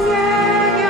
Yeah.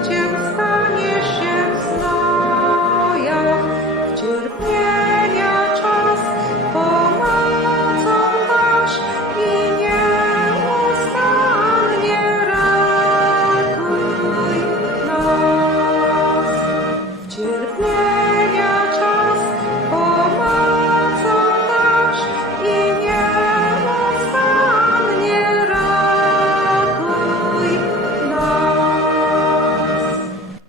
to